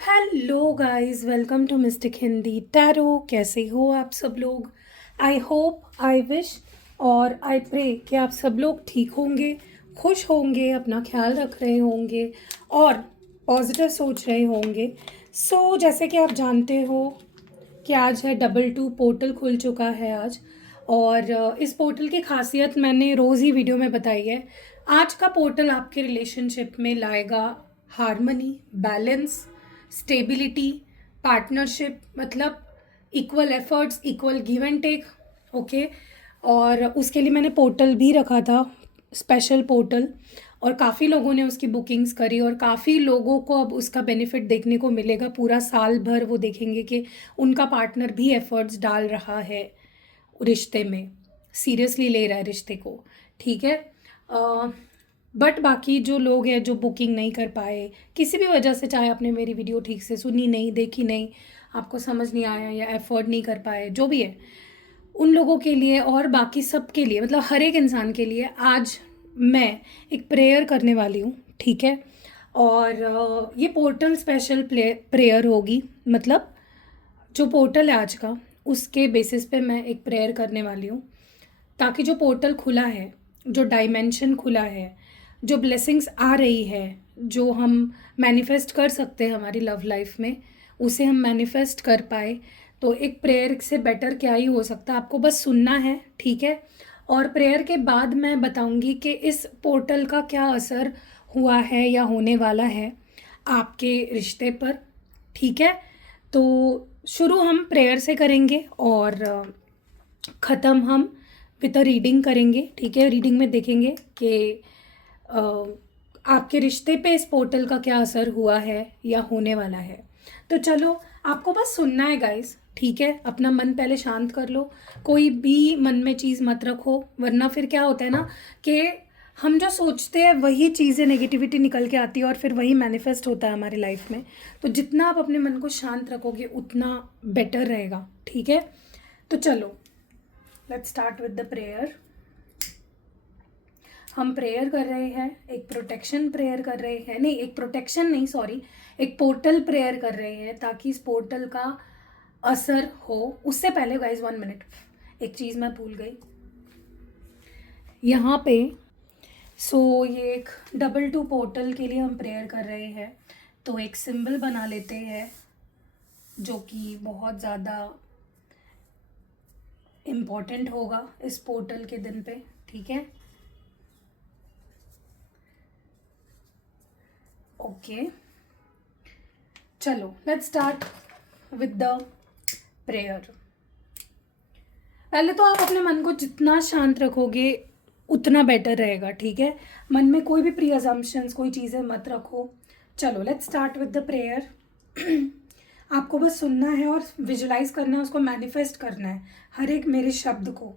Hello guys, welcome to Mystic Hindi Tarot. कैसे हो आप सब लोग? आई होप, आई विश और आई प्रे कि आप सब लोग ठीक होंगे, खुश होंगे, अपना ख्याल रख रहे होंगे और पॉजिटिव सोच रहे होंगे। जैसे कि आप जानते हो कि आज है 22 पोर्टल खुल चुका है आज। और इस पोर्टल की खासियत मैंने रोज़ ही वीडियो में बताई है। आज का पोर्टल आपके रिलेशनशिप में लाएगा हार्मनी, बैलेंस, स्टेबिलिटी, पार्टनरशिप, मतलब equal efforts, equal give and take. Okay. और उसके लिए मैंने पोर्टल भी रखा था, स्पेशल पोर्टल। और काफ़ी लोगों ने उसकी बुकिंग्स करी और काफ़ी लोगों को अब उसका बेनिफिट देखने को मिलेगा। पूरा साल भर वो देखेंगे कि उनका पार्टनर भी एफर्ट्स डाल रहा है रिश्ते में, सीरियसली ले रहा है रिश्ते को। ठीक है। बट बाकी जो लोग हैं जो बुकिंग नहीं कर पाए किसी भी वजह से, चाहे आपने मेरी वीडियो ठीक से सुनी नहीं, देखी नहीं, आपको समझ नहीं आया या एफर्ट नहीं कर पाए, जो भी है, उन लोगों के लिए और बाकी सब के लिए, मतलब हर एक इंसान के लिए आज मैं एक प्रेयर करने वाली हूँ। ठीक है। और ये पोर्टल स्पेशल प्रेयर होगी। मतलब जो पोर्टल है आज का, उसके बेसिस पे मैं एक प्रेयर करने वाली हूँ, ताकि जो पोर्टल खुला है, जो डायमेंशन खुला है, जो ब्लेसिंग्स आ रही है, जो हम मैनिफेस्ट कर सकते हैं हमारी लव लाइफ में, उसे हम मैनिफेस्ट कर पाए। तो एक प्रेयर से बेटर क्या ही हो सकता है। आपको बस सुनना है। ठीक है। और प्रेयर के बाद मैं बताऊंगी कि इस पोर्टल का क्या असर हुआ है या होने वाला है आपके रिश्ते पर। ठीक है। तो शुरू हम प्रेयर से करेंगे और ख़त्म हम विद अ रीडिंग करेंगे। ठीक है। रीडिंग में देखेंगे कि अ, आपके रिश्ते पे इस पोर्टल का क्या असर हुआ है या होने वाला है। तो चलो, आपको बस सुनना है गाइस। ठीक है। अपना मन पहले शांत कर लो, कोई भी मन में चीज़ मत रखो, वरना फिर क्या होता है ना कि हम जो सोचते हैं वही चीज़ें, नेगेटिविटी निकल के आती है और फिर वही मैनिफेस्ट होता है हमारी लाइफ में। तो जितना आप अपने मन को शांत रखोगे उतना बेटर रहेगा। ठीक है। तो चलो, let's start with the prayer. हम प्रेयर कर रहे हैं, एक प्रोटेक्शन प्रेयर कर रहे हैं, नहीं एक प्रोटेक्शन नहीं, सॉरी, एक पोर्टल प्रेयर कर रहे हैं ताकि इस पोर्टल का असर हो। उससे पहले गाइज 1 मिनट, एक चीज़ मैं भूल गई यहाँ पे। ये एक 22 पोर्टल के लिए हम प्रेयर कर रहे हैं। तो एक सिंबल बना लेते हैं जो कि बहुत ज़्यादा इम्पॉर्टेंट होगा इस पोर्टल के दिन पे। ठीक है। ओके। चलो, let's start with the prayer. पहले तो आप अपने मन को जितना शांत रखोगे उतना बेटर रहेगा। ठीक है। मन में कोई भी प्री अजम्पशंस, कोई चीज़ें मत रखो। चलो, let's start with the prayer. आपको बस सुनना है और विजुलाइज करना है, उसको मैनिफेस्ट करना है, हर एक मेरे शब्द को।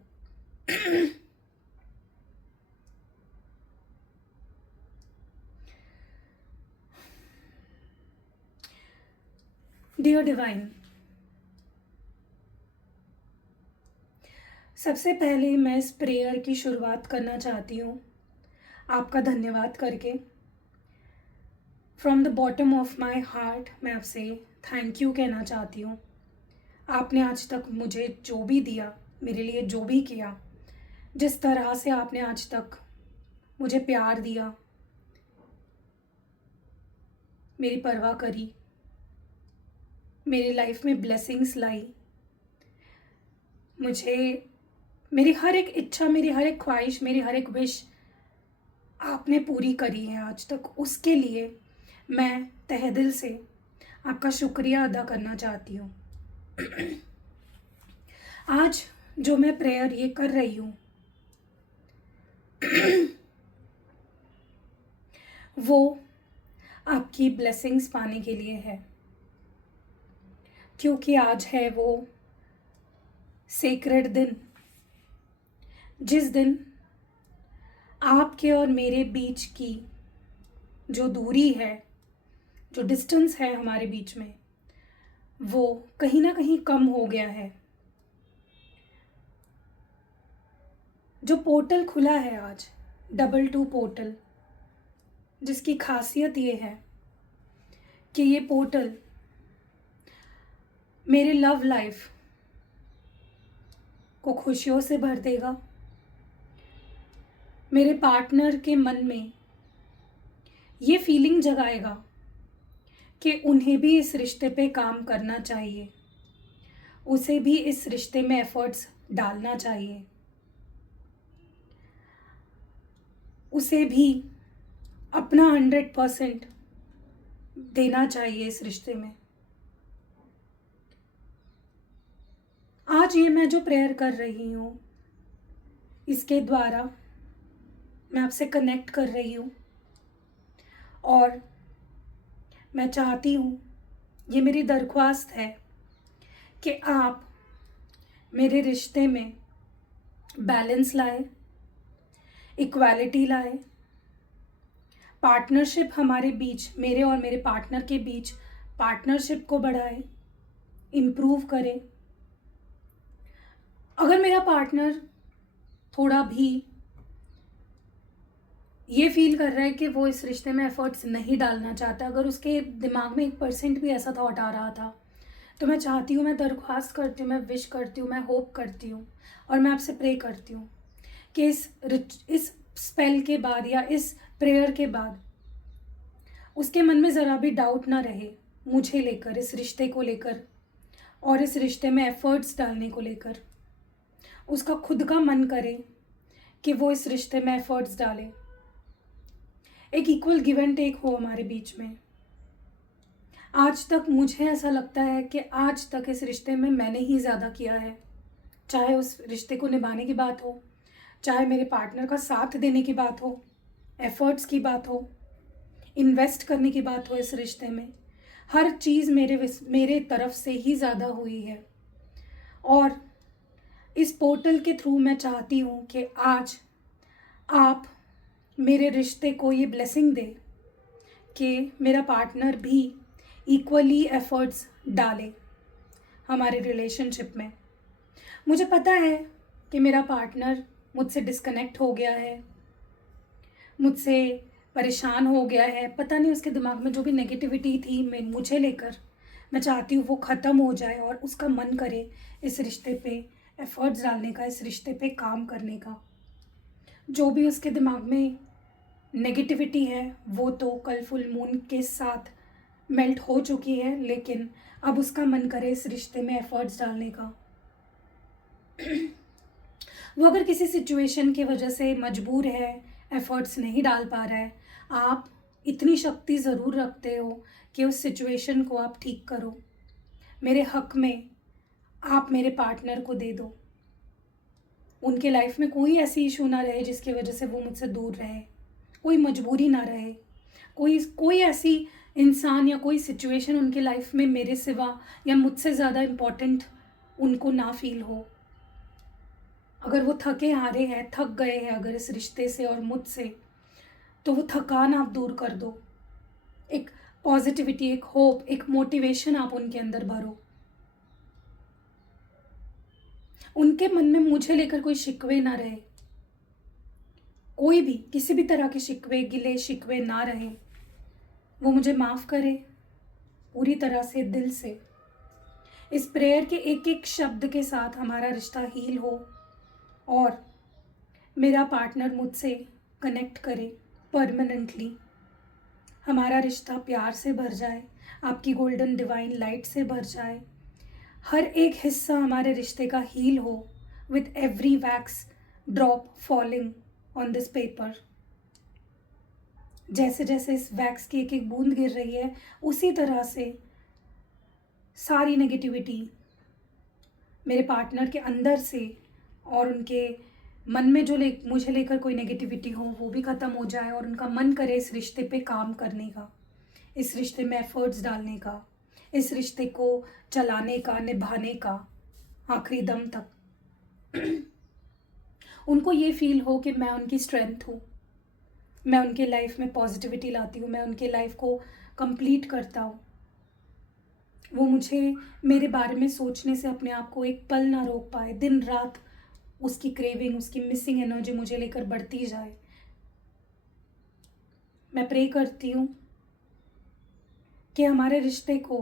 डियर डिवाइन, सबसे पहले मैं इस प्रेयर की शुरुआत करना चाहती हूँ आपका धन्यवाद करके। From the bottom of my heart मैं आपसे थैंक यू कहना चाहती हूँ। आपने आज तक मुझे जो भी दिया, मेरे लिए जो भी किया, जिस तरह से आपने आज तक मुझे प्यार दिया, मेरी परवाह करी, मेरी लाइफ में ब्लेसिंग्स लाई, मुझे मेरी हर एक इच्छा, मेरी हर एक ख्वाहिश, मेरी हर एक विश आपने पूरी करी है आज तक। उसके लिए मैं तहे दिल से आपका शुक्रिया अदा करना चाहती हूँ। आज जो मैं प्रेयर ये कर रही हूँ वो आपकी ब्लेसिंग्स पाने के लिए है, क्योंकि आज है वो सेक्रेड दिन, जिस दिन आपके और मेरे बीच की जो दूरी है, जो डिस्टेंस है हमारे बीच में, वो कहीं ना कहीं कम हो गया है। जो पोर्टल खुला है आज, 22 पोर्टल, जिसकी खासियत ये है कि ये पोर्टल मेरे लव लाइफ को खुशियों से भर देगा। मेरे पार्टनर के मन में ये फीलिंग जगाएगा कि उन्हें भी इस रिश्ते पे काम करना चाहिए, उसे भी इस रिश्ते में एफर्ट्स डालना चाहिए, उसे भी अपना 100% देना चाहिए इस रिश्ते में। आज ये मैं जो प्रेयर कर रही हूँ, इसके द्वारा मैं आपसे कनेक्ट कर रही हूँ और मैं चाहती हूँ, ये मेरी दरख्वास्त है कि आप मेरे रिश्ते में बैलेंस लाए, इक्वालिटी लाए, पार्टनरशिप हमारे बीच, मेरे और मेरे पार्टनर के बीच पार्टनरशिप को बढ़ाए, इम्प्रूव करें। अगर मेरा पार्टनर थोड़ा भी ये फील कर रहा है कि वो इस रिश्ते में एफर्ट्स नहीं डालना चाहता, अगर उसके दिमाग में 1% भी ऐसा थॉट आ रहा था, तो मैं चाहती हूँ, मैं दरख्वास्त करती हूँ, मैं विश करती हूँ, मैं होप करती हूँ और मैं आपसे प्रे करती हूँ कि इस स्पेल के बाद या इस प्रेयर के बाद उसके मन में ज़रा भी डाउट ना रहे मुझे लेकर, इस रिश्ते को लेकर और इस रिश्ते में एफर्ट्स डालने को लेकर। उसका खुद का मन करे कि वो इस रिश्ते में एफर्ट्स डाले, एक इक्वल गिव एंड टेक हो हमारे बीच में। आज तक मुझे ऐसा लगता है कि आज तक इस रिश्ते में मैंने ही ज़्यादा किया है, चाहे उस रिश्ते को निभाने की बात हो, चाहे मेरे पार्टनर का साथ देने की बात हो, एफर्ट्स की बात हो, इन्वेस्ट करने की बात हो इस रिश्ते में। हर चीज़ मेरे तरफ से ही ज़्यादा हुई है और इस पोर्टल के थ्रू मैं चाहती हूँ कि आज आप मेरे रिश्ते को ये ब्लेसिंग दे कि मेरा पार्टनर भी इक्वली एफर्ट्स डाले हमारे रिलेशनशिप में। मुझे पता है कि मेरा पार्टनर मुझसे डिस्कनेक्ट हो गया है, मुझसे परेशान हो गया है, पता नहीं उसके दिमाग में जो भी नेगेटिविटी थी मुझे लेकर, मैं चाहती हूँ वो ख़त्म हो जाए और उसका मन करे इस रिश्ते पे एफर्ट्स डालने का, इस रिश्ते पे काम करने का। जो भी उसके दिमाग में नेगेटिविटी है वो तो कल फुल मून के साथ मेल्ट हो चुकी है, लेकिन अब उसका मन करे इस रिश्ते में एफर्ट्स डालने का। वो अगर किसी सिचुएशन की वजह से मजबूर है, एफर्ट्स नहीं डाल पा रहा है, आप इतनी शक्ति ज़रूर रखते हो कि उस सिचुएशन को आप ठीक करो। मेरे हक में आप मेरे पार्टनर को दे दो। उनके लाइफ में कोई ऐसी इशू ना रहे जिसकी वजह से वो मुझसे दूर रहे, कोई मजबूरी ना रहे, कोई ऐसी इंसान या कोई सिचुएशन उनके लाइफ में मेरे सिवा या मुझसे ज़्यादा इम्पोर्टेंट उनको ना फील हो। अगर वो थके हारे हैं, थक गए हैं अगर इस रिश्ते से और मुझसे, तो वो थकान आप दूर कर दो। एक पॉजिटिविटी, एक होप, एक मोटिवेशन आप उनके अंदर भरो। उनके मन में मुझे लेकर कोई शिकवे ना रहे, कोई भी किसी भी तरह के शिकवे, गिले शिकवे ना रहे। वो मुझे माफ़ करे पूरी तरह से, दिल से। इस प्रेयर के एक एक शब्द के साथ हमारा रिश्ता हील हो और मेरा पार्टनर मुझसे कनेक्ट करे परमानेंटली। हमारा रिश्ता प्यार से भर जाए, आपकी गोल्डन डिवाइन लाइट से भर जाए। हर एक हिस्सा हमारे रिश्ते का हील हो with every wax drop falling on this paper. जैसे जैसे इस वैक्स की एक एक बूंद गिर रही है, उसी तरह से सारी नेगेटिविटी मेरे पार्टनर के अंदर से और उनके मन में जो मुझे लेकर कोई नेगेटिविटी हो वो भी ख़त्म हो जाए और उनका मन करे इस रिश्ते पे काम करने का, इस रिश्ते में एफर्ट्स डालने का, इस रिश्ते को चलाने का, निभाने का आखिरी दम तक। उनको ये फील हो कि मैं उनकी स्ट्रेंथ हूँ, मैं उनके लाइफ में पॉजिटिविटी लाती हूँ, मैं उनके लाइफ को कंप्लीट करता हूँ। वो मुझे मेरे बारे में सोचने से अपने आप को एक पल ना रोक पाए, दिन रात उसकी क्रेविंग, उसकी मिसिंग एनर्जी मुझे लेकर बढ़ती जाए। मैं प्रे करती हूँ कि हमारे रिश्ते को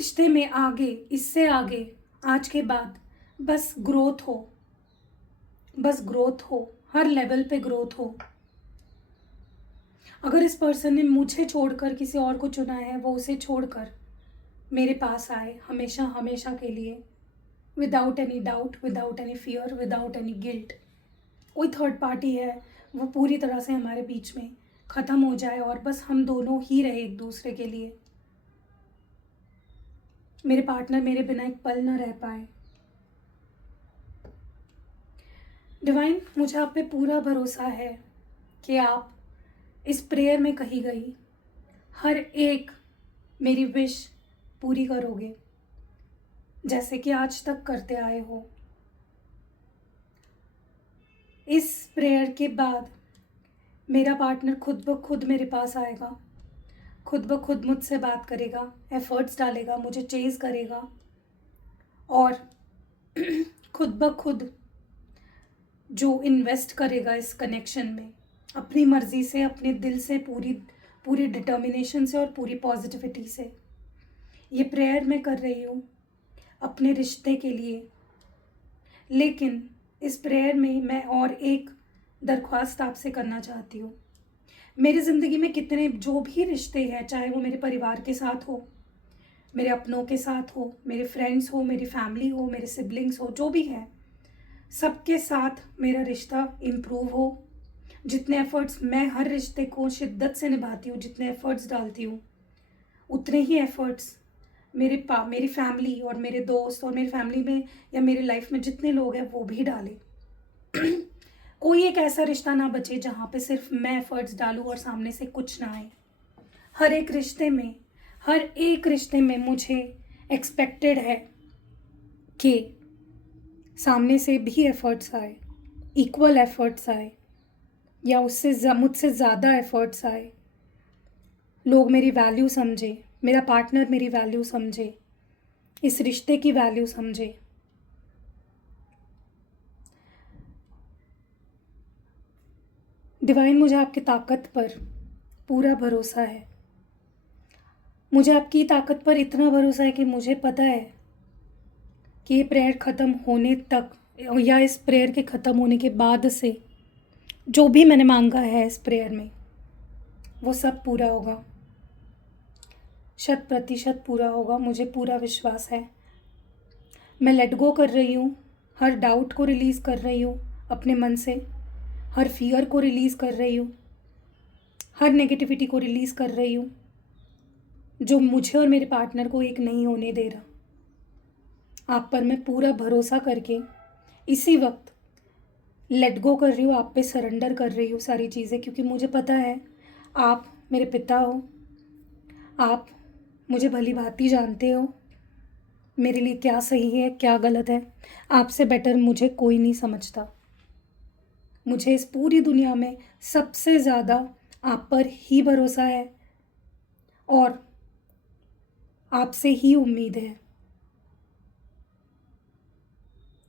रिश्ते में आगे, इससे आगे, आज के बाद बस ग्रोथ हो, बस ग्रोथ हो, हर लेवल पे ग्रोथ हो। अगर इस पर्सन ने मुझे छोड़कर किसी और को चुना है, वो उसे छोड़कर मेरे पास आए हमेशा हमेशा के लिए, without any doubt, without any fear, without any guilt. कोई थर्ड पार्टी है वो पूरी तरह से हमारे बीच में ख़त्म हो जाए और बस हम दोनों ही रहे एक दूसरे के लिए। मेरे पार्टनर मेरे बिना एक पल ना रह पाए। डिवाइन, मुझे आप पे पूरा भरोसा है कि आप इस प्रेयर में कही गई हर एक मेरी विश पूरी करोगे, जैसे कि आज तक करते आए हो। इस प्रेयर के बाद मेरा पार्टनर खुद ब खुद मेरे पास आएगा, खुद ब खुद मुझसे बात करेगा, एफर्ट्स डालेगा, मुझे चेज़ करेगा और खुद ब खुद जो इन्वेस्ट करेगा इस कनेक्शन में, अपनी मर्ज़ी से, अपने दिल से, पूरी डिटर्मिनेशन से और पूरी पॉजिटिविटी से। ये प्रेयर मैं कर रही हूँ अपने रिश्ते के लिए, लेकिन इस प्रेयर में मैं और एक दरख्वास्त आपसे करना चाहती हूँ। मेरी ज़िंदगी में कितने जो भी रिश्ते हैं, चाहे वो मेरे परिवार के साथ हो, मेरे अपनों के साथ हो, मेरे फ्रेंड्स हो, मेरी फैमिली हो, मेरे सिबलिंग्स हो, जो भी है, सबके साथ मेरा रिश्ता इम्प्रूव हो। जितने एफ़र्ट्स मैं हर रिश्ते को शिद्दत से निभाती हूँ, जितने एफ़र्ट्स डालती हूँ, उतने ही एफ़र्ट्स मेरी फैमिली और मेरे दोस्त और मेरी फैमिली में या मेरी लाइफ में जितने लोग हैं वो भी डालें। कोई एक ऐसा रिश्ता ना बचे जहाँ पे सिर्फ मैं एफ़र्ट्स डालूँ और सामने से कुछ ना आए। हर एक रिश्ते में मुझे एक्सपेक्टेड है कि सामने से भी एफ़र्ट्स आए, इक्वल एफ़र्ट्स आए या मुझसे ज़्यादा एफ़र्ट्स आए। लोग मेरी वैल्यू समझे, मेरा पार्टनर मेरी वैल्यू समझे, इस रिश्ते की वैल्यू समझे। डिवाइन, मुझे आपकी ताकत पर पूरा भरोसा है। मुझे आपकी ताकत पर इतना भरोसा है कि मुझे पता है कि ये प्रेयर ख़त्म होने तक या इस प्रेयर के ख़त्म होने के बाद से जो भी मैंने मांगा है इस प्रेयर में, वो सब पूरा होगा, 100% पूरा होगा। मुझे पूरा विश्वास है। मैं लेट गो कर रही हूँ, हर डाउट को रिलीज़ कर रही हूँ अपने मन से, हर फियर को रिलीज़ कर रही हूँ, हर नेगेटिविटी को रिलीज़ कर रही हूँ जो मुझे और मेरे पार्टनर को एक नहीं होने दे रहा। आप पर मैं पूरा भरोसा करके इसी वक्त लेट गो कर रही हूँ, आप पे सरेंडर कर रही हूँ सारी चीज़ें, क्योंकि मुझे पता है आप मेरे पिता हो, आप मुझे भली भांति जानते हो, मेरे लिए क्या सही है क्या गलत है। आपसे बेटर मुझे कोई नहीं समझता। मुझे इस पूरी दुनिया में सबसे ज़्यादा आप पर ही भरोसा है और आपसे ही उम्मीद है।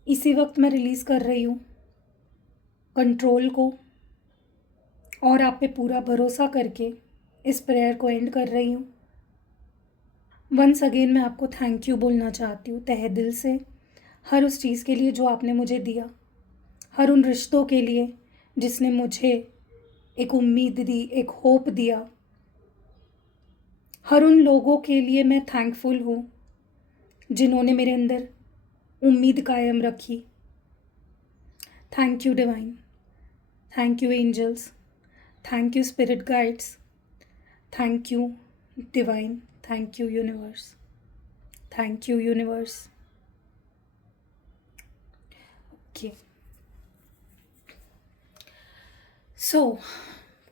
इसी वक्त मैं रिलीज़ कर रही हूँ कंट्रोल को और आप पे पूरा भरोसा करके इस प्रेयर को एंड कर रही हूँ। वंस अगेन मैं आपको थैंक यू बोलना चाहती हूँ तहे दिल से, हर उस चीज़ के लिए जो आपने मुझे दिया, हर उन रिश्तों के लिए जिसने मुझे एक उम्मीद दी, एक होप दिया। हर उन लोगों के लिए मैं थैंकफुल हूँ जिन्होंने मेरे अंदर उम्मीद कायम रखी। Thank you divine, thank you angels, thank you spirit guides, thank you divine, thank you universe, thank you universe. Okay, so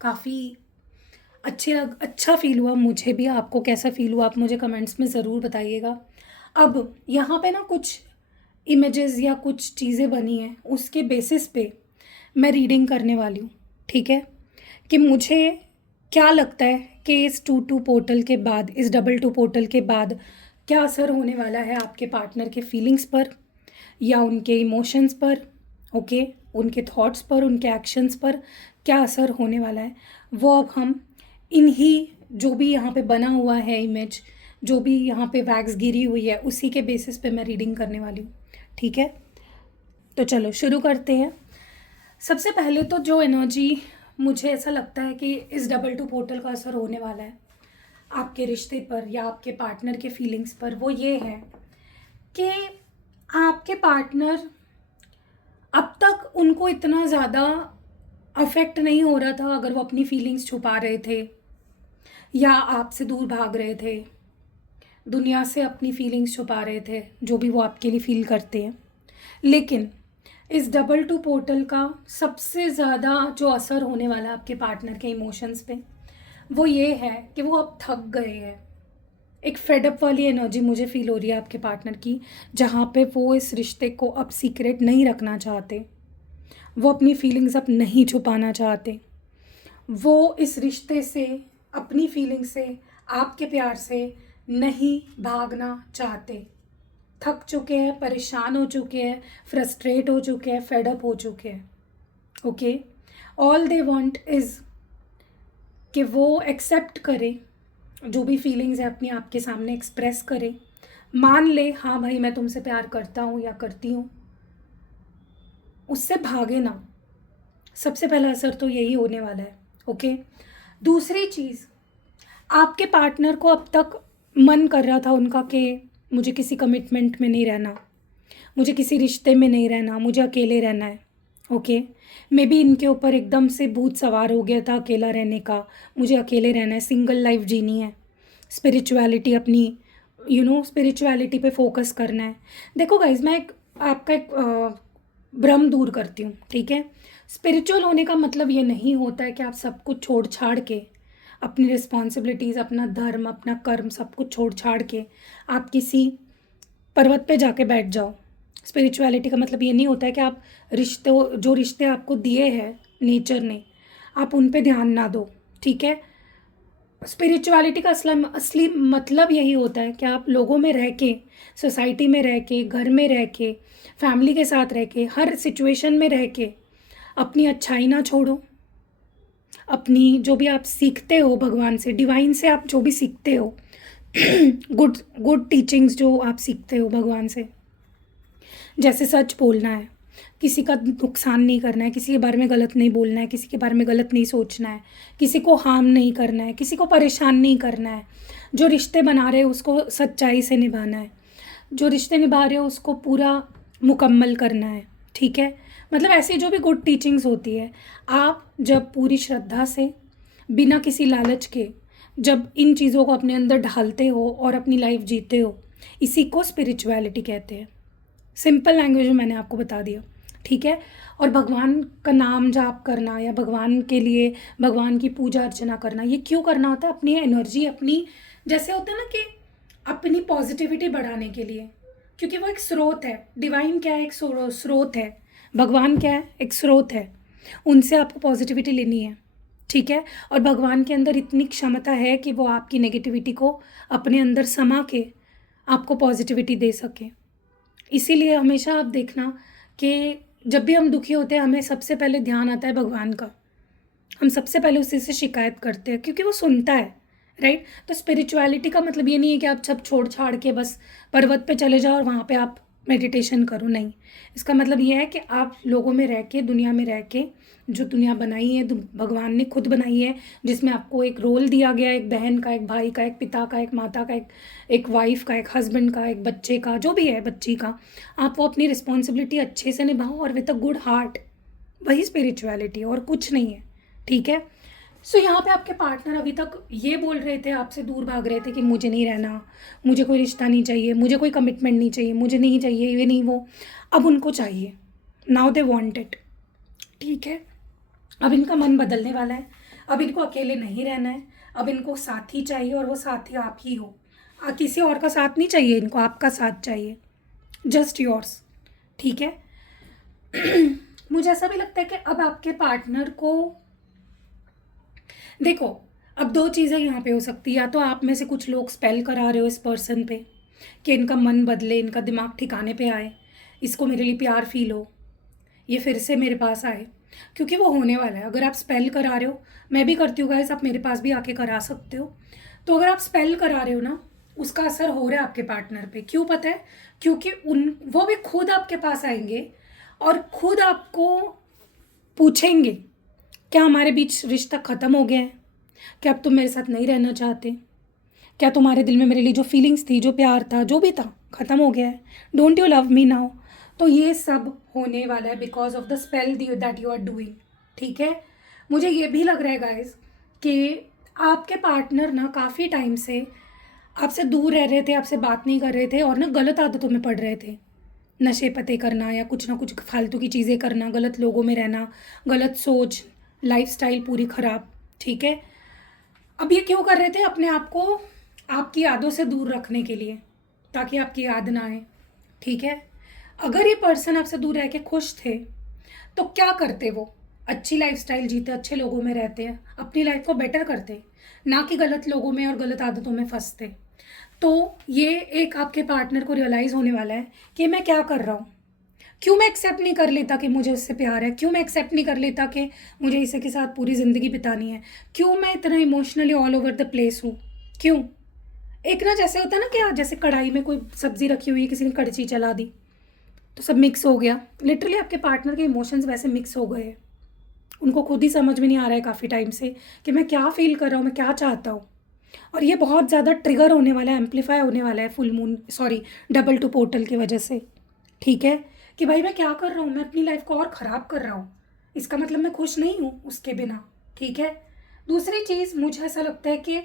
काफ़ी अच्छा फ़ील हुआ मुझे भी। आपको कैसा फ़ील हुआ आप मुझे कमेंट्स में ज़रूर बताइएगा। अब यहाँ पे ना कुछ इमेजेस या कुछ चीज़ें बनी हैं, उसके बेसिस पे मैं रीडिंग करने वाली हूँ, ठीक है, कि मुझे क्या लगता है कि इस 2-2 पोर्टल के बाद, इस 2-2 पोर्टल के बाद क्या असर होने वाला है आपके पार्टनर के फीलिंग्स पर या उनके इमोशंस पर, ओके, उनके थॉट्स पर, उनके एक्शंस पर क्या असर होने वाला है। वो अब हम इन्हीं जो भी यहाँ पे बना हुआ है इमेज, जो भी यहाँ पे वैक्स गिरी हुई है उसी के बेसिस पे मैं रीडिंग करने वाली हूँ, ठीक है। तो चलो शुरू करते हैं। सबसे पहले तो जो एनर्जी मुझे ऐसा लगता है कि इस डबल टू पोर्टल का असर होने वाला है आपके रिश्ते पर या आपके पार्टनर के फीलिंग्स पर, वो ये है कि आपके पार्टनर अब तक उनको इतना ज़्यादा अफेक्ट नहीं हो रहा था अगर वो अपनी फीलिंग्स छुपा रहे थे या आपसे दूर भाग रहे थे, दुनिया से अपनी फीलिंग्स छुपा रहे थे, जो भी वो आपके लिए फील करते हैं। लेकिन इस डबल टू पोर्टल का सबसे ज़्यादा जो असर होने वाला है आपके पार्टनर के इमोशंस पे, वो ये है कि वो अब थक गए हैं। एक फेडअप वाली एनर्जी मुझे फील हो रही है आपके पार्टनर की, जहाँ पे वो इस रिश्ते को अब सीक्रेट नहीं रखना चाहते, वो अपनी फीलिंग्स अब नहीं छुपाना चाहते, वो इस रिश्ते से, अपनी फीलिंग से, आपके प्यार से नहीं भागना चाहते। थक चुके हैं, परेशान हो चुके हैं, फ्रस्ट्रेट हो चुके हैं, फेडअप हो चुके हैं। Okay, all they want is कि वो एक्सेप्ट करे, जो भी फीलिंग्स है अपनी आपके सामने एक्सप्रेस करे, मान ले हाँ भाई मैं तुमसे प्यार करता हूँ या करती हूँ, उससे भागे ना। सबसे पहला असर तो यही होने वाला है। ओके, दूसरी चीज़, आपके पार्टनर को अब तक मन कर रहा था उनका कि मुझे किसी कमिटमेंट में नहीं रहना, मुझे किसी रिश्ते में नहीं रहना, मुझे अकेले रहना है। ओके, मे बी इनके ऊपर एकदम से भूत सवार हो गया था अकेला रहने का, मुझे अकेले रहना है, सिंगल लाइफ जीनी है, स्पिरिचुअलिटी अपनी स्पिरिचुअलिटी पे फोकस करना है। देखो गाइज, मैं आपका एक भ्रम दूर करती हूँ, ठीक है। स्पिरिचुअल होने का मतलब ये नहीं होता है कि आप सब कुछ छोड़ छाड़ के, अपनी रिस्पॉन्सिबिलिटीज़, अपना धर्म, अपना कर्म, सब कुछ छोड़ छाड़ के आप किसी पर्वत पे जाके बैठ जाओ। स्पिरिचुअलिटी का मतलब ये नहीं होता है कि आप जो रिश्ते आपको दिए हैं नेचर ने, आप उन पे ध्यान ना दो, ठीक है। स्पिरिचुअलिटी का असली मतलब यही होता है कि आप लोगों में रह के, सोसाइटी में रह के, घर में रह के, फैमिली के साथ रह के, हर सिचुएशन में रह के अपनी अच्छाई ना छोड़ो, अपनी जो भी आप सीखते हो भगवान से, डिवाइन से आप जो भी सीखते हो गुड गुड टीचिंग्स जो आप सीखते हो भगवान से, जैसे सच बोलना है, किसी का नुकसान नहीं करना है, किसी के बारे में गलत नहीं बोलना है, किसी के बारे में गलत नहीं सोचना है, किसी को हार्म नहीं करना है, किसी को परेशान नहीं करना है, जो रिश्ते बना रहे हो उसको सच्चाई से निभाना है, जो रिश्ते निभा रहे हो उसको पूरा मुकम्मल करना है, ठीक है। मतलब ऐसी जो भी गुड टीचिंग्स होती है, आप जब पूरी श्रद्धा से, बिना किसी लालच के, जब इन चीज़ों को अपने अंदर ढालते हो और अपनी लाइफ जीते हो, इसी को स्पिरिचुअलिटी कहते हैं। सिंपल लैंग्वेज में मैंने आपको बता दिया, ठीक है। और भगवान का नाम जाप करना या भगवान के लिए भगवान की पूजा अर्चना करना, ये क्यों करना होता है? अपनी एनर्जी, अपनी, जैसे होता है ना कि अपनी पॉजिटिविटी बढ़ाने के लिए, क्योंकि वो एक स्रोत है। डिवाइन क्या है? एक स्रोत है। भगवान क्या है? एक स्रोत है। उनसे आपको पॉजिटिविटी लेनी है, ठीक है। और भगवान के अंदर इतनी क्षमता है कि वो आपकी नेगेटिविटी को अपने अंदर समा के आपको पॉजिटिविटी दे सके। इसीलिए हमेशा आप देखना कि जब भी हम दुखी होते हैं, हमें सबसे पहले ध्यान आता है भगवान का, हम सबसे पहले उसी से शिकायत करते हैं, क्योंकि वो सुनता है, राइट। तो स्पिरिचुअलिटी का मतलब ये नहीं है कि आप सब छोड़ छाड़ के बस पर्वत पे चले जाओ और वहाँ पे आप मेडिटेशन करो, नहीं। इसका मतलब ये है कि आप लोगों में रह के, दुनिया में रह के, जो दुनिया बनाई है भगवान ने खुद बनाई है, जिसमें आपको एक रोल दिया गया है, एक बहन का, एक भाई का, एक पिता का, एक माता का, एक वाइफ का, एक हस्बैंड का, एक बच्चे का, जो भी है, बच्ची का, आप वो अपनी रिस्पॉन्सिबिलिटी अच्छे से निभाओ और विद अ गुड हार्ट। वही स्पिरिचुअलिटी, और कुछ नहीं है, ठीक है। सो यहाँ पे आपके पार्टनर अभी तक ये बोल रहे थे, आपसे दूर भाग रहे थे कि मुझे नहीं रहना, मुझे कोई रिश्ता नहीं चाहिए, मुझे कोई कमिटमेंट नहीं चाहिए, मुझे नहीं चाहिए ये नहीं वो। अब उनको चाहिए, नाउ दे वांट इट, ठीक है। अब इनका मन बदलने वाला है। अब इनको अकेले नहीं रहना है, अब इनको साथी चाहिए, और वो साथी आप ही हो। किसी और का साथ नहीं चाहिए इनको, आपका साथ चाहिए, जस्ट योर्स, ठीक है। मुझे ऐसा भी लगता है कि अब आपके पार्टनर को, देखो, अब दो चीज़ें यहाँ पे हो सकती है। या तो आप में से कुछ लोग स्पेल करा रहे हो इस पर्सन पे कि इनका मन बदले, इनका दिमाग ठिकाने पे आए, इसको मेरे लिए प्यार फील हो, ये फिर से मेरे पास आए, क्योंकि वो होने वाला है। अगर आप स्पेल करा रहे हो, मैं भी करती हूँ गाइस, आप मेरे पास भी आके करा सकते हो। तो अगर आप स्पेल करा रहे हो ना, उसका असर हो रहा है आपके पार्टनर पे। क्यों पता है? क्योंकि वो भी खुद आपके पास आएंगे और खुद आपको पूछेंगे, क्या हमारे बीच रिश्ता ख़त्म हो गया है? क्या अब तुम मेरे साथ नहीं रहना चाहते? क्या तुम्हारे दिल में मेरे लिए जो फीलिंग्स थी, जो प्यार था, जो भी था, ख़त्म हो गया है? Don't you love me now? तो ये सब होने वाला है because of the spell that you are doing. ठीक है? मुझे ये भी लग रहा है गाइज कि आपके पार्टनर ना काफ़ी टाइम से आपसे दूर रह रहे थे, आपसे बात नहीं कर रहे थे और ना गलत आदतों में पड़ रहे थे। नशे पते करना या कुछ ना कुछ फालतू की चीज़ें करना, गलत लोगों में रहना, गलत सोच, लाइफस्टाइल पूरी ख़राब। ठीक है? अब ये क्यों कर रहे थे? अपने आप को आपकी यादों से दूर रखने के लिए, ताकि आपकी याद ना आए। ठीक है? अगर ये पर्सन आपसे दूर रह के खुश थे तो क्या करते? वो अच्छी लाइफस्टाइल जीते, अच्छे लोगों में रहते हैं, अपनी लाइफ को बेटर करते, ना कि गलत लोगों में और गलत आदतों में फंसते। तो ये एक आपके पार्टनर को रियलाइज़ होने वाला है कि मैं क्या कर रहा हूँ। क्यों मैं एक्सेप्ट नहीं कर लेता कि मुझे उससे प्यार है? क्यों मैं एक्सेप्ट नहीं कर लेता कि मुझे इसी के साथ पूरी ज़िंदगी बितानी है? क्यों मैं इतना emotionally all over the place हूँ? क्यों? एक ना जैसे होता है ना कि जैसे कढ़ाई में कोई सब्ज़ी रखी हुई है, किसी ने कड़छी चला दी तो सब मिक्स हो गया। लिटरली आपके पार्टनर के इमोशंस वैसे मिक्स हो गए हैं। उनको खुद ही समझ में नहीं आ रहा है काफ़ी टाइम से कि मैं क्या फ़ील कर रहा हूँ, मैं क्या चाहता हूँ। और ये बहुत ज़्यादा ट्रिगर होने वाला है, एम्पलीफाई होने वाला है full moon sorry double two portal की वजह से। ठीक है? कि भाई मैं क्या कर रहा हूँ, मैं अपनी लाइफ को और ख़राब कर रहा हूँ, इसका मतलब मैं खुश नहीं हूँ उसके बिना। ठीक है? दूसरी चीज़ मुझे ऐसा लगता है कि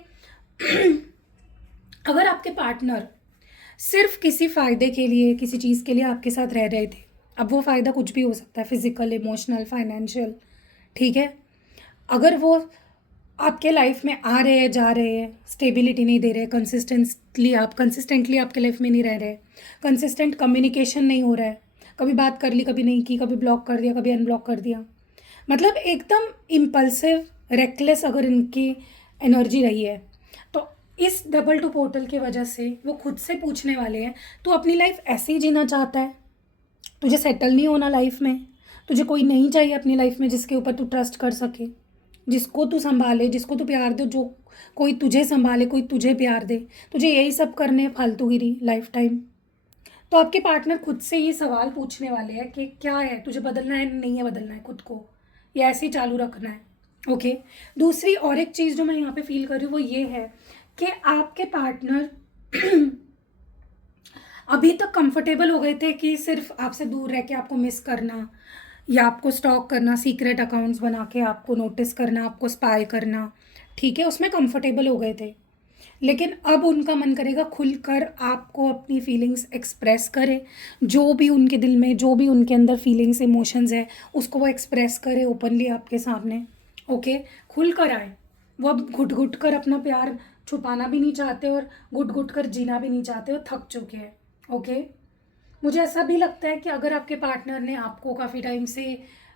अगर आपके पार्टनर सिर्फ किसी फ़ायदे के लिए, किसी चीज़ के लिए आपके साथ रह रहे थे, अब वो फ़ायदा कुछ भी हो सकता है, फिज़िकल, इमोशनल, फाइनेंशियल। ठीक है? अगर वो आपके लाइफ में आ रहे हैं, जा रहे हैं, स्टेबिलिटी नहीं दे रहे, कंसिस्टेंटली आपके लाइफ में नहीं रह रहे, कंसिस्टेंट कम्युनिकेशन नहीं हो रहा है, कभी बात कर ली, कभी नहीं की, कभी ब्लॉक कर दिया, कभी अनब्लॉक कर दिया, मतलब एकदम इम्पल्सिव, रेकलेस अगर इनकी एनर्जी रही है, तो इस डबल टू पोर्टल की वजह से वो खुद से पूछने वाले हैं, तू अपनी लाइफ ऐसे ही जीना चाहता है? तुझे सेटल नहीं होना लाइफ में? तुझे कोई नहीं चाहिए अपनी लाइफ में जिसके ऊपर तू ट्रस्ट कर सके, जिसको तू संभाले, जिसको तू प्यार दे, जो कोई तुझे संभाले, कोई तुझे प्यार दे? तुझे यही सब करने फालतूगिरी लाइफ टाइम? तो आपके पार्टनर खुद से ये सवाल पूछने वाले हैं कि क्या है, तुझे बदलना है, नहीं है बदलना है खुद को, या ऐसे ही चालू रखना है? ओके? दूसरी और एक चीज़ जो मैं यहाँ पे फील कर रही हूँ वो ये है कि आपके पार्टनर अभी तक कंफर्टेबल हो गए थे कि सिर्फ आपसे दूर रह के आपको मिस करना, या आपको स्टॉक करना, सीक्रेट अकाउंट्स बना के आपको नोटिस करना, आपको स्पाई करना। ठीक है? उसमें कंफर्टेबल हो गए थे। लेकिन अब उनका मन करेगा खुलकर आपको अपनी फीलिंग्स एक्सप्रेस करे, जो भी उनके दिल में, जो भी उनके अंदर फीलिंग्स, इमोशंस है, उसको वो एक्सप्रेस करे ओपनली आपके सामने। ओके? खुल कर आए। वो अब घुट घुट कर अपना प्यार छुपाना भी नहीं चाहते और घुट घुट कर जीना भी नहीं चाहते, वो थक चुके हैं। ओके? मुझे ऐसा भी लगता है कि अगर आपके पार्टनर ने आपको काफ़ी टाइम से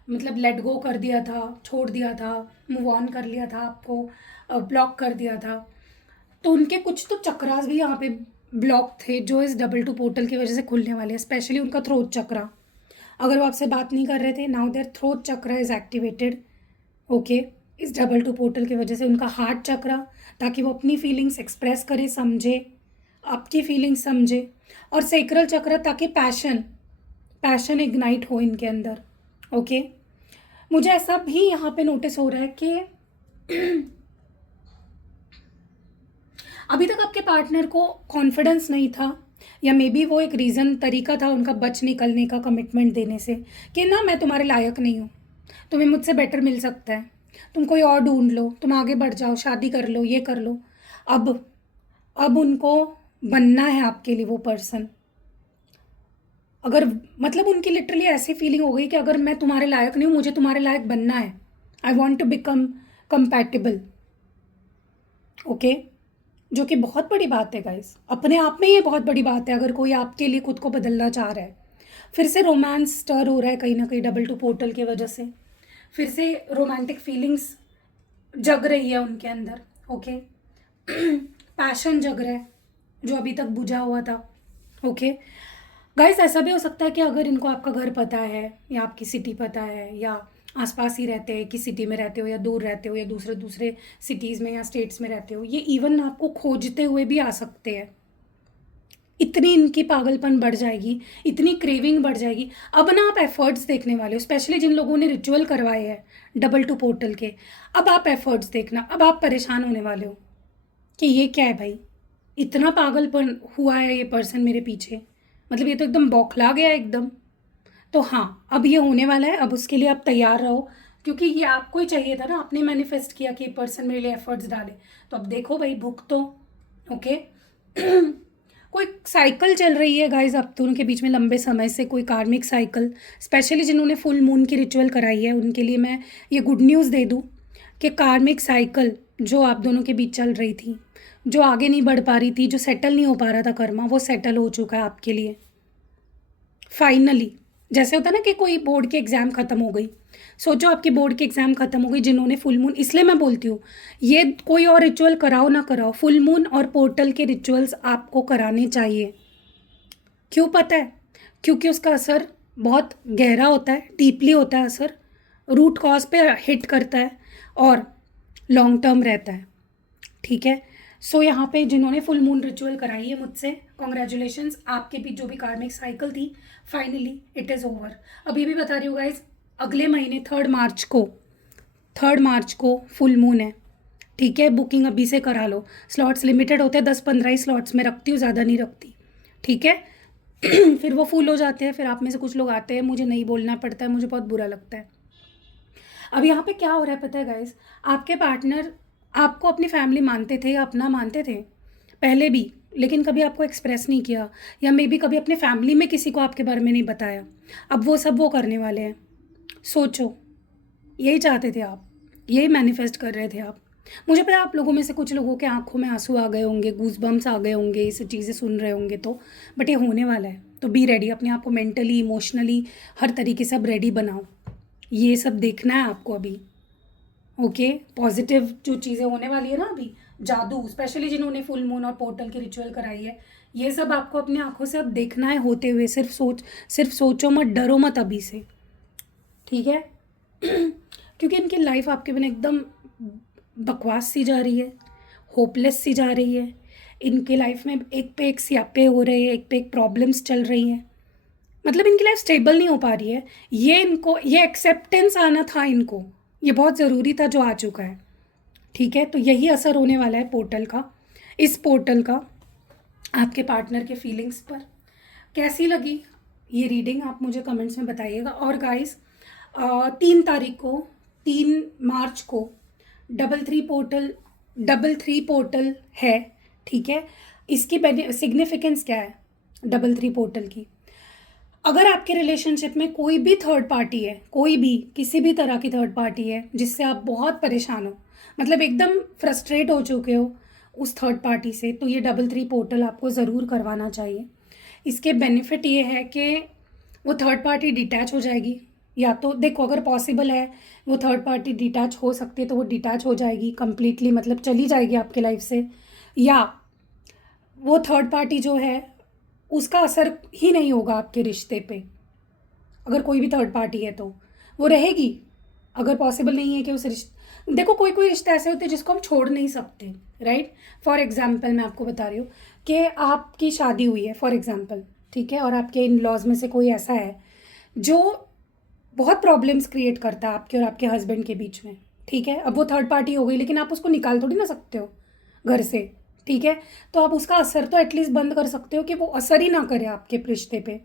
मतलब लेट गो कर दिया था, छोड़ दिया था, मूव ऑन कर लिया था, आपको ब्लॉक कर दिया था, तो उनके कुछ तो चक्रास भी यहाँ पे ब्लॉक थे जो इस डबल टू पोर्टल की वजह से खुलने वाले हैं। स्पेशली उनका थ्रोट चक्रा, अगर वो आपसे बात नहीं कर रहे थे, now their throat chakra is activated. Okay? इस डबल टू पोर्टल की वजह से उनका हार्ट चक्रा, ताकि वो अपनी फीलिंग्स एक्सप्रेस करे, समझे, आपकी फीलिंग्स समझे, और सेक्रल चक्र ताकि पैशन पैशन इग्नाइट हो इनके अंदर। ओके? मुझे ऐसा भी यहाँ पे नोटिस हो रहा है कि अभी तक आपके पार्टनर को कॉन्फिडेंस नहीं था, या मे बी वो एक रीज़न, तरीका था उनका बच निकलने का कमिटमेंट देने से, कि ना मैं तुम्हारे लायक नहीं हूँ, तुम्हें मुझसे बेटर मिल सकता है, तुम कोई और ढूंढ लो, तुम आगे बढ़ जाओ, शादी कर लो, ये कर लो। अब अब उनको बनना है आपके लिए वो पर्सन। अगर मतलब उनकी लिटरली ऐसी फीलिंग हो गई कि अगर मैं तुम्हारे लायक नहीं हूँ, मुझे तुम्हारे लायक बनना है, I want to become compatible. Okay? जो कि बहुत बड़ी बात है गाइस, अपने आप में ये बहुत बड़ी बात है अगर कोई आपके लिए खुद को बदलना चाह रहा है। फिर से रोमांस स्टर हो रहा है कहीं ना कहीं डबल टू पोर्टल की वजह से, फिर से रोमांटिक फीलिंग्स जग रही है उनके अंदर। ओके? पैशन जग रहा है जो अभी तक बुझा हुआ था। ओके? गाइस ऐसा भी हो सकता है कि अगर इनको आपका घर पता है, या आपकी सिटी पता है, या आसपास ही रहते हैं, कि सिटी में रहते हो या दूर रहते हो, या दूसरे दूसरे सिटीज़ में या स्टेट्स में रहते हो, ये इवन आपको खोजते हुए भी आ सकते हैं। इतनी इनकी पागलपन बढ़ जाएगी, इतनी क्रेविंग बढ़ जाएगी। अब ना आप एफर्ट्स देखने वाले हो, स्पेशली जिन लोगों ने रिचुअल करवाए हैं डबल टू पोर्टल के। अब आप एफर्ट्स देखना, अब आप परेशान होने वाले हो कि ये क्या है भाई, इतना पागलपन हुआ है ये पर्सन मेरे पीछे, मतलब ये तो एकदम बौखला गया एकदम। तो हाँ, अब ये होने वाला है, अब उसके लिए आप तैयार रहो, क्योंकि ये आपको ही चाहिए था ना, आपने मैनिफेस्ट किया कि ये पर्सन मेरे लिए एफर्ट्स डाले, तो अब देखो भाई भुगतो। ओके। कोई साइकिल चल रही है गाइज अब तो उनके बीच में लंबे समय से, कोई कार्मिक साइकिल। स्पेशली जिन्होंने फुल मून की रिचुअल कराई है उनके लिए मैं ये गुड न्यूज़ दे दूँ कि कार्मिक साइकिल जो आप दोनों के बीच चल रही थी, जो आगे नहीं बढ़ पा रही थी, जो सेटल नहीं हो पा रहा था कर्मा, वो सेटल हो चुका है आपके लिए फाइनली। जैसे होता है ना कि कोई बोर्ड की एग्ज़ाम ख़त्म हो गई, सोचो आपकी बोर्ड की एग्ज़ाम ख़त्म हो गई, जिन्होंने फुल मून, इसलिए मैं बोलती हूँ ये कोई और रिचुअल कराओ ना कराओ, फुल मून और पोर्टल के रिचुअल्स आपको कराने चाहिए। क्यों पता है? क्योंकि उसका असर बहुत गहरा होता है, डीपली होता है असर, रूट कॉज पे हिट करता है और लॉन्ग टर्म रहता है। ठीक है। सो यहाँ पे जिन्होंने फुल मून रिचुअल कराई है मुझसे, कॉन्ग्रेचुलेशंस, आपके भी जो भी कार्मिक साइकिल थी फाइनली इट इज़ ओवर। अभी भी बता रही हूँ गाइज, अगले महीने 3 मार्च को फुल मून है। ठीक है, बुकिंग अभी से करा लो, स्लॉट्स लिमिटेड होते हैं, 10-15 ही स्लॉट्स में रखती हूँ, ज़्यादा नहीं रखती। ठीक है। फिर वो फुल हो जाते हैं, फिर आप में से कुछ लोग आते हैं, मुझे नहीं बोलना पड़ता है, मुझे बहुत बुरा लगता है। अब यहाँ पे क्या हो रहा है पता है गाइज, आपके पार्टनर आपको अपनी फैमिली मानते थे या अपना मानते थे पहले भी, लेकिन कभी आपको एक्सप्रेस नहीं किया, या मे बी कभी अपने फैमिली में किसी को आपके बारे में नहीं बताया। अब वो सब वो करने वाले हैं। सोचो, यही चाहते थे आप, यही मैनिफेस्ट कर रहे थे आप। मुझे पता है आप लोगों में से कुछ लोगों के आंखों में आंसू आ गए होंगे, गूज बम्स आ गए होंगे, ये सब चीज़ें सुन रहे होंगे तो, बट ये होने वाला है। तो बी रेडी, अपने आप को मेंटली, इमोशनली, हर तरीके से अब रेडी बनाओ। ये सब देखना है आपको अभी। ओके। पॉजिटिव जो चीज़ें होने वाली है ना अभी, जादू, स्पेशली जिन्होंने फुल मून और पोर्टल की रिचुअल कराई है, ये सब आपको अपनी आंखों से अब देखना है होते हुए। सिर्फ सोचो मत, डरो मत अभी से। ठीक है। क्योंकि इनकी लाइफ आपके बिना एकदम बकवास सी जा रही है, होपलेस सी जा रही है। इनकी लाइफ में एक पे एक स्यापे हो रहे हैं, एक पे एक प्रॉब्लम्स चल रही हैं, मतलब इनकी लाइफ स्टेबल नहीं हो पा रही है। ये इनको, ये एक्सेप्टेंस आना था इनको, ये बहुत ज़रूरी था जो आ चुका है। ठीक है। तो यही असर होने वाला है पोर्टल का, इस पोर्टल का आपके पार्टनर के फीलिंग्स पर। कैसी लगी ये रीडिंग आप मुझे कमेंट्स में बताइएगा। और गाइस 3 मार्च को डबल थ्री पोर्टल है। ठीक है। इसकी सिग्निफिकेंस क्या है डबल थ्री पोर्टल की? अगर आपके रिलेशनशिप में कोई भी थर्ड पार्टी है, कोई भी किसी भी तरह की थर्ड पार्टी है जिससे आप बहुत परेशान हो, मतलब एकदम फ्रस्ट्रेट हो चुके हो उस थर्ड पार्टी से, तो ये डबल थ्री पोर्टल आपको ज़रूर करवाना चाहिए। इसके बेनिफिट ये है कि वो थर्ड पार्टी डिटैच हो जाएगी, या तो देखो अगर पॉसिबल है वो थर्ड पार्टी डिटैच हो सकती है तो वो डिटैच हो जाएगी कंप्लीटली, मतलब चली जाएगी आपके लाइफ से, या वो थर्ड पार्टी जो है उसका असर ही नहीं होगा आपके रिश्ते पे। अगर कोई भी थर्ड पार्टी है तो वो रहेगी। अगर पॉसिबल नहीं है कि उस रिश्ते, देखो कोई कोई रिश्ते ऐसे होते हैं जिसको हम छोड़ नहीं सकते, राइट। फॉर एग्जाम्पल मैं आपको बता रही हूँ कि आपकी शादी हुई है फॉर एग्जाम्पल, ठीक है, और आपके इन लॉज में से कोई ऐसा है जो बहुत प्रॉब्लम्स क्रिएट करता है आपके और आपके हस्बैंड के बीच में। ठीक है। अब वो थर्ड पार्टी हो गई, लेकिन आप उसको निकाल थोड़ी ना सकते हो घर से। ठीक है। तो आप उसका असर तो एटलीस्ट बंद कर सकते हो कि वो असर ही ना करे आपके रिश्ते पे।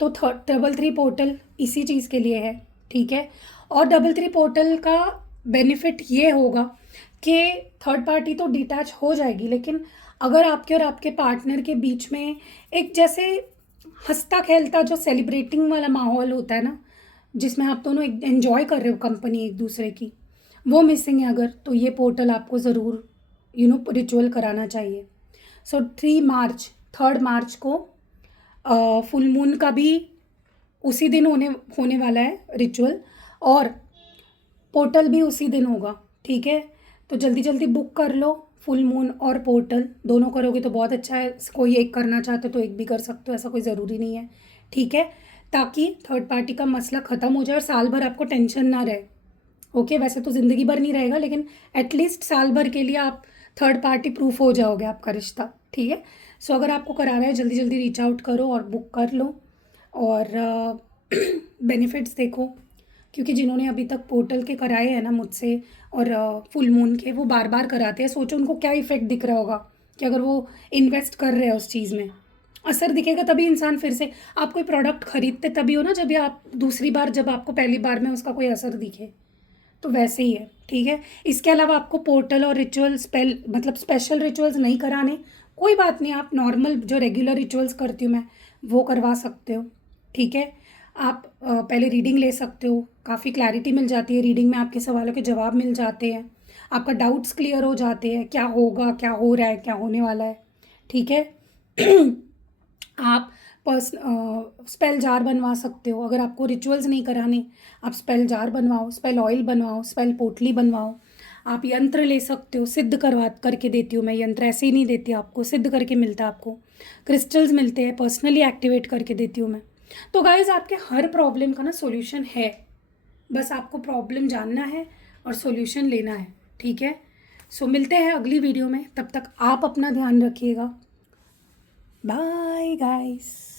तो डबल थ्री पोर्टल इसी चीज़ के लिए है। ठीक है। और डबल थ्री पोर्टल का बेनिफिट ये होगा कि थर्ड पार्टी तो डिटैच हो जाएगी, लेकिन अगर आपके और आपके पार्टनर के बीच में एक जैसे हंसता खेलता जो सेलिब्रेटिंग वाला माहौल होता है ना, जिसमें आप दोनों एंजॉय कर रहे हो कंपनी एक दूसरे की, वो मिसिंग है अगर, तो ये पोर्टल आपको ज़रूर रिचुअल कराना चाहिए। सो 3 मार्च को फुल मून का भी उसी दिन होने वाला है रिचुअल, और पोर्टल भी उसी दिन होगा। ठीक है। तो जल्दी जल्दी बुक कर लो, फुल मून और पोर्टल दोनों करोगे तो बहुत अच्छा है। कोई एक करना चाहते हो तो एक भी कर सकते हो, ऐसा कोई ज़रूरी नहीं है। ठीक है। ताकि थर्ड पार्टी का मसला ख़त्म हो जाए और साल भर आपको टेंशन ना रहे। ओके। वैसे तो ज़िंदगी भर नहीं रहेगा, लेकिन एटलीस्ट साल भर के लिए आप थर्ड पार्टी प्रूफ हो जाओगे आपका रिश्ता। ठीक है। सो अगर आपको कराना है जल्दी जल्दी रीच आउट करो और बुक कर लो और बेनिफिट्स देखो, क्योंकि जिन्होंने अभी तक पोर्टल के कराए हैं ना मुझसे और फुल मून के, वो बार बार कराते हैं। सोचो उनको क्या इफ़ेक्ट दिख रहा होगा कि अगर वो इन्वेस्ट कर रहे हैं उस चीज़ में, असर दिखेगा तभी इंसान फिर से, आप कोई प्रोडक्ट खरीदते तभी हो ना जब आप दूसरी बार, जब आपको पहली बार में उसका कोई असर दिखे। तो वैसे ही है, ठीक है। इसके अलावा आपको पोर्टल और रिचुअल स्पेल मतलब स्पेशल रिचुअल्स नहीं कराने, कोई बात नहीं, आप नॉर्मल जो रेगुलर रिचुअल्स करती हूँ मैं वो करवा सकते हो, ठीक है। आप पहले रीडिंग ले सकते हो, काफ़ी क्लैरिटी मिल जाती है रीडिंग में, आपके सवालों के जवाब मिल जाते हैं, आपका डाउट्स क्लियर हो जाते हैं, क्या होगा, क्या हो रहा है, क्या होने वाला है, ठीक है। आप पर्स स्पेल जार बनवा सकते हो, अगर आपको रिचुअल्स नहीं कराने, आप स्पेल जार बनवाओ, स्पेल ऑयल बनवाओ, स्पेल पोटली बनवाओ। आप यंत्र ले सकते हो, सिद्ध करवा करके देती हूँ मैं, यंत्र ऐसे ही नहीं देती आपको, सिद्ध करके मिलता है आपको। क्रिस्टल्स मिलते हैं, पर्सनली एक्टिवेट करके देती हूँ मैं। तो गाइज़ आपके हर प्रॉब्लम का ना सॉल्यूशन है, बस आपको प्रॉब्लम जानना है और सॉल्यूशन लेना है, ठीक है। सो मिलते हैं अगली वीडियो में, तब तक आप अपना ध्यान रखिएगा। Bye guys.